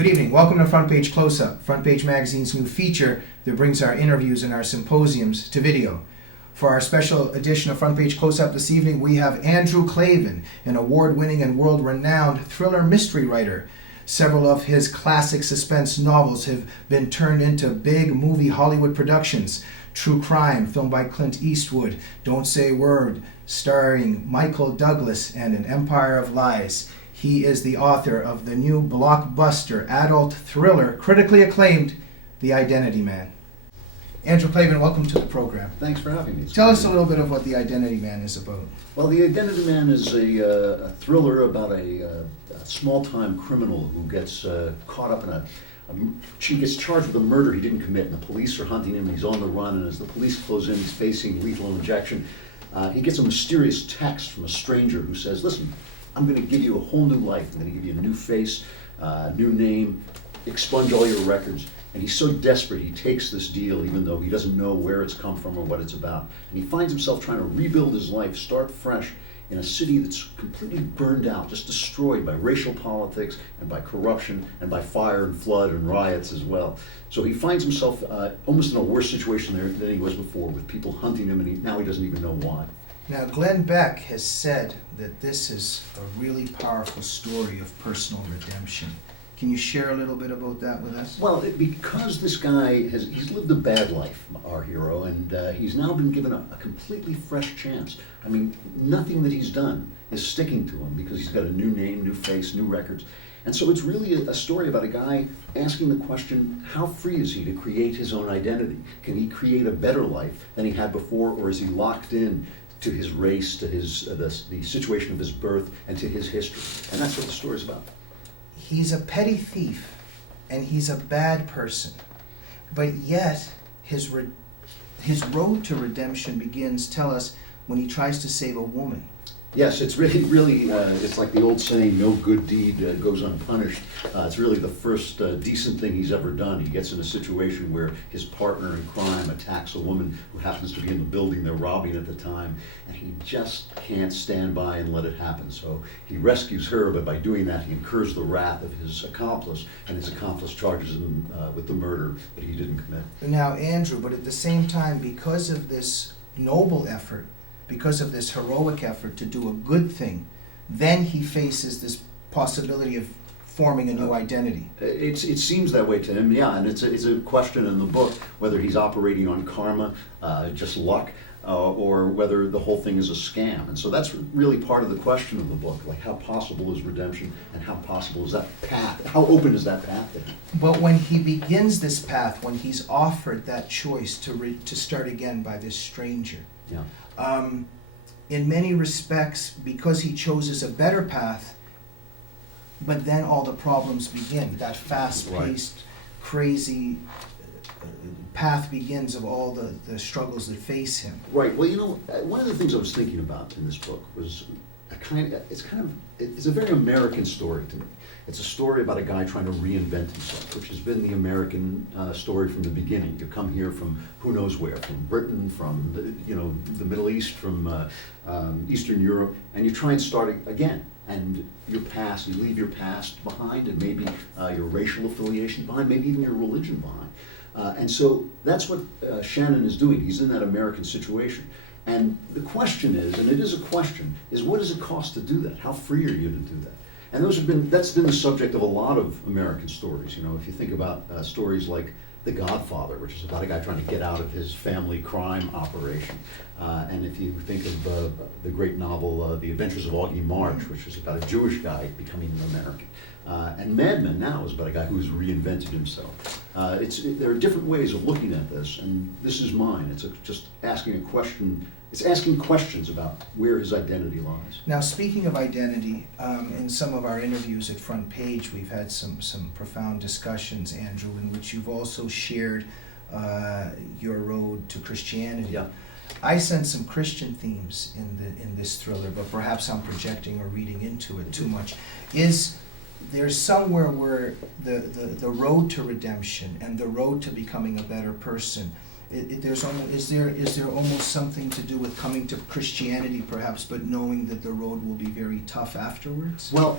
Good evening. Welcome to Front Page Close-Up, Front Page Magazine's new feature that brings our interviews and our symposiums to video. For our special edition of Front Page Close-Up this evening, we have Andrew Klavan, an award-winning and world-renowned thriller mystery writer. Several of his classic suspense novels have been turned into big movie Hollywood productions. True Crime, filmed by Clint Eastwood, Don't Say a Word, starring Michael Douglas, and An Empire of Lies. He is the author of the new blockbuster adult thriller, critically acclaimed, The Identity Man. Andrew Klavan, welcome to the program. Thanks for having me. Tell us a little bit of what The Identity Man is about. Well, The Identity Man is a thriller about a small-time criminal who gets caught up in he gets charged with a murder he didn't commit, and the police are hunting him. He's on the run, and as the police close in, he's facing lethal injection. He gets a mysterious text from a stranger who says, "Listen, I'm going to give you a whole new life. I'm going to give you a new face, new name, expunge all your records." And he's so desperate, he takes this deal even though he doesn't know where it's come from or what it's about. And he finds himself trying to rebuild his life, start fresh in a city that's completely burned out, just destroyed by racial politics and by corruption and by fire and flood and riots as well. So he finds himself almost in a worse situation there than he was before, with people hunting him, and now he doesn't even know why. Now, Glenn Beck has said that this is a really powerful story of personal redemption. Can you share a little bit about that with us? Well, because this guy he's lived a bad life, our hero, and he's now been given a completely fresh chance. I mean, nothing that he's done is sticking to him because he's got a new name, new face, new records. And so it's really a story about a guy asking the question, how free is he to create his own identity? Can he create a better life than he had before, or is he locked in to his race, to his the situation of his birth, and to his history? And that's what the story's about. He's a petty thief, and he's a bad person, but yet his road to redemption begins, tell us, when he tries to save a woman. Yes, it's really, it's like the old saying, no good deed goes unpunished. It's really the first decent thing he's ever done. He gets in a situation where his partner in crime attacks a woman who happens to be in the building they're robbing at the time, and he just can't stand by and let it happen. So he rescues her, but by doing that he incurs the wrath of his accomplice, and his accomplice charges him with the murder that he didn't commit. Now, Andrew, but at the same time, because of this noble effort, because of this heroic effort to do a good thing, then he faces this possibility of forming a new identity. It seems that way to him, yeah, and it's a question in the book whether he's operating on karma, just luck, or whether the whole thing is a scam. And so that's really part of the question of the book, like how possible is redemption, and how possible is that path, how open is that path to him? But when he begins this path, when he's offered that choice to start again by this stranger, Yeah. In many respects, because he chooses a better path, but then all the problems begin. That fast-paced, crazy path begins of all the struggles that face him. Right. Well, you know, one of the things I was thinking about in this book was it's a very American story to me. It's a story about a guy trying to reinvent himself, which has been the American story from the beginning. You come here from who knows where, from Britain, from the Middle East, from Eastern Europe, and you try and start again. And your past, you leave your past behind, and maybe your racial affiliation behind, maybe even your religion behind. And so that's what Shannon is doing. He's in that American situation. And the question is, and it is a question, is what does it cost to do that? How free are you to do that? And that's been the subject of a lot of American stories. You know, if you think about stories like The Godfather, which is about a guy trying to get out of his family crime operation. And if you think of the great novel, The Adventures of Augie March, which is about a Jewish guy becoming an American. And Mad Men now is about a guy who's reinvented himself. There are different ways of looking at this, and this is mine. It's just asking a question. It's asking questions about where his identity lies. Now, speaking of identity, in some of our interviews at Front Page, we've had some profound discussions, Andrew, in which you've also shared your road to Christianity. Yeah. I sense some Christian themes in this thriller, but perhaps I'm projecting or reading into it too much. There's somewhere where the road to redemption and the road to becoming a better person Is there almost something to do with coming to Christianity perhaps, but knowing that the road will be very tough afterwards? Well,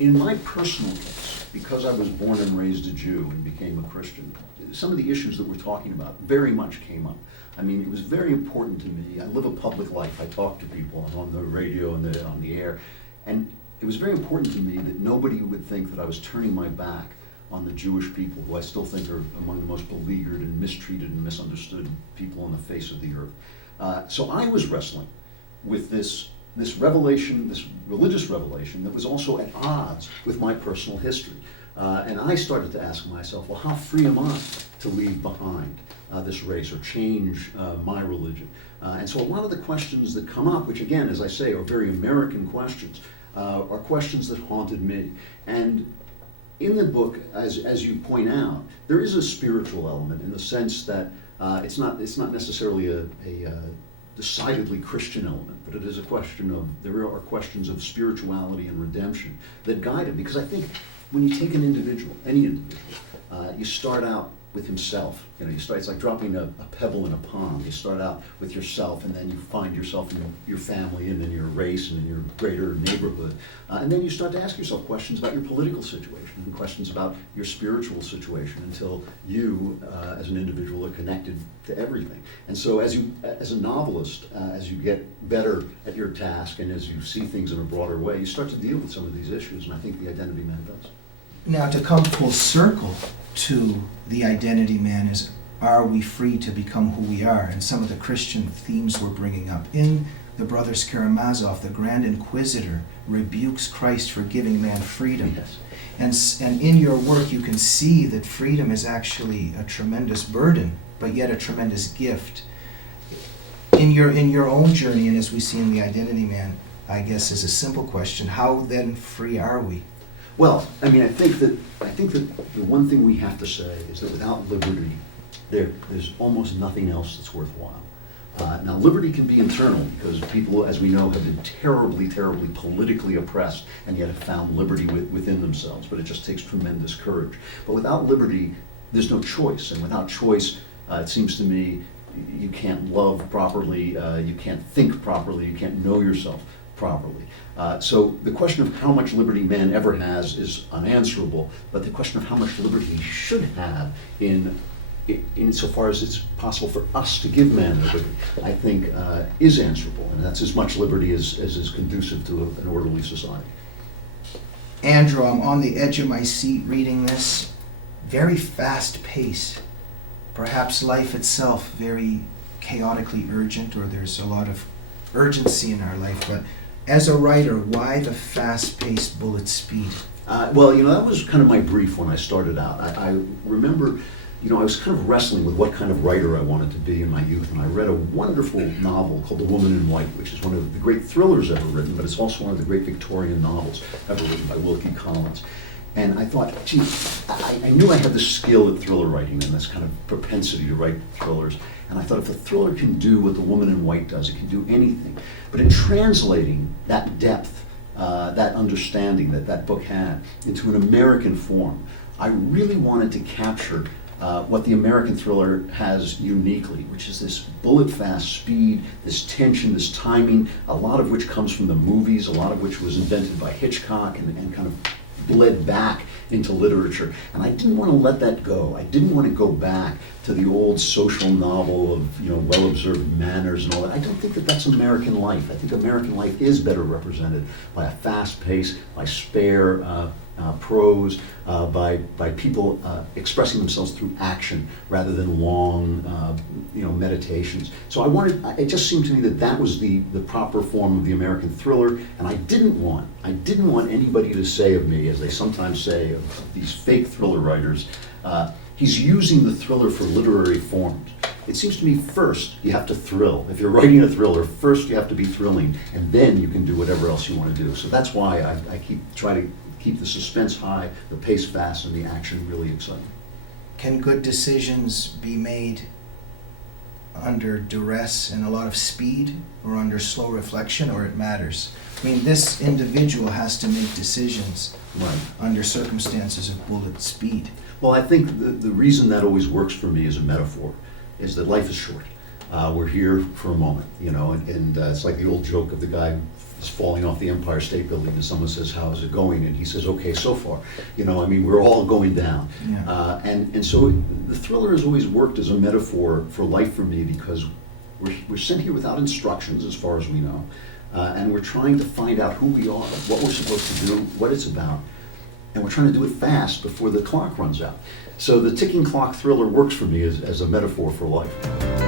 in my personal case, because I was born and raised a Jew and became a Christian, some of the issues that we're talking about very much came up. I mean, it was very important to me. I live a public life. I talk to people. I'm on the radio and on the air. And it was very important to me that nobody would think that I was turning my back on the Jewish people, who I still think are among the most beleaguered and mistreated and misunderstood people on the face of the earth. So I was wrestling with this revelation, this religious revelation that was also at odds with my personal history. And I started to ask myself, well, how free am I to leave behind this race or change my religion? And so a lot of the questions that come up, which again, as I say, are very American questions, are questions that haunted me. And in the book, as you point out, there is a spiritual element in the sense that it's not necessarily a decidedly Christian element, but it is a question of, there are questions of spirituality and redemption that guide it. Because I think when you take an individual, any individual, you start out with himself. You know, it's like dropping a pebble in a pond. You start out with yourself, and then you find yourself in your family, and then your race, and then your greater neighborhood. And then you start to ask yourself questions about your political situation, and questions about your spiritual situation, until you, as an individual, are connected to everything. And so as a novelist, as you get better at your task, and as you see things in a broader way, you start to deal with some of these issues, and I think The Identity Man does. Now, to come full circle to the identity man is, are we free to become who we are? And some of the Christian themes we're bringing up. In the Brothers Karamazov, the Grand Inquisitor rebukes Christ for giving man freedom. Yes. And in your work you can see that freedom is actually a tremendous burden, but yet a tremendous gift. In your own journey, and as we see in The Identity Man, I guess is a simple question, how then free are we? Well, I mean, I think that the one thing we have to say is that without liberty, there's almost nothing else that's worthwhile. Now, liberty can be internal, because people, as we know, have been terribly, terribly politically oppressed, and yet have found liberty within themselves. But it just takes tremendous courage. But without liberty, there's no choice, and without choice, it seems to me, you can't love properly, you can't think properly, you can't know yourself properly. So the question of how much liberty man ever has is unanswerable, but the question of how much liberty he should have insofar as it's possible for us to give man liberty, I think is answerable, and that's as much liberty as is conducive to an orderly society. Andrew, I'm on the edge of my seat reading this. Very fast pace. Perhaps life itself very chaotically urgent, or there's a lot of urgency in our life, but as a writer, why the fast-paced bullet speed? Well, that was kind of my brief when I started out. I remember, I was kind of wrestling with what kind of writer I wanted to be in my youth, and I read a wonderful novel called The Woman in White, which is one of the great thrillers ever written, but it's also one of the great Victorian novels ever written by Wilkie Collins. And I thought, gee, I knew I had the skill at thriller writing and this kind of propensity to write thrillers. And I thought, if a thriller can do what The Woman in White does, it can do anything. But in translating that depth, that understanding that book had into an American form, I really wanted to capture what the American thriller has uniquely, which is this bullet-fast speed, this tension, this timing, a lot of which comes from the movies, a lot of which was invented by Hitchcock and kind of bled back into literature. And I didn't want to let that go. I didn't want to go back to the old social novel of well-observed manners and all that. I don't think that that's American life. I think American life is better represented by a fast pace, by spare prose, by people expressing themselves through action rather than long meditations. So it just seemed to me that was the proper form of the American thriller, and I didn't want anybody to say of me, as they sometimes say of these fake thriller writers, he's using the thriller for literary forms. It seems to me, first you have to thrill. If you're writing a thriller, first you have to be thrilling, and then you can do whatever else you want to do. So that's why I try to keep the suspense high, the pace fast, and the action really exciting. Can good decisions be made under duress and a lot of speed, or under slow reflection, or it matters? I mean, this individual has to make decisions under circumstances of bullet speed. Well, I think the reason that always works for me is a metaphor. is that life is short. We're here for a moment, you know, and it's like the old joke of the guy who's falling off the Empire State Building and someone says, "How is it going?" And he says, "Okay, so far." You know, I mean, we're all going down. Yeah. And so the thriller has always worked as a metaphor for life for me, because we're sent here without instructions as far as we know. And we're trying to find out who we are, what we're supposed to do, what it's about. And we're trying to do it fast before the clock runs out. So the ticking clock thriller works for me as a metaphor for life.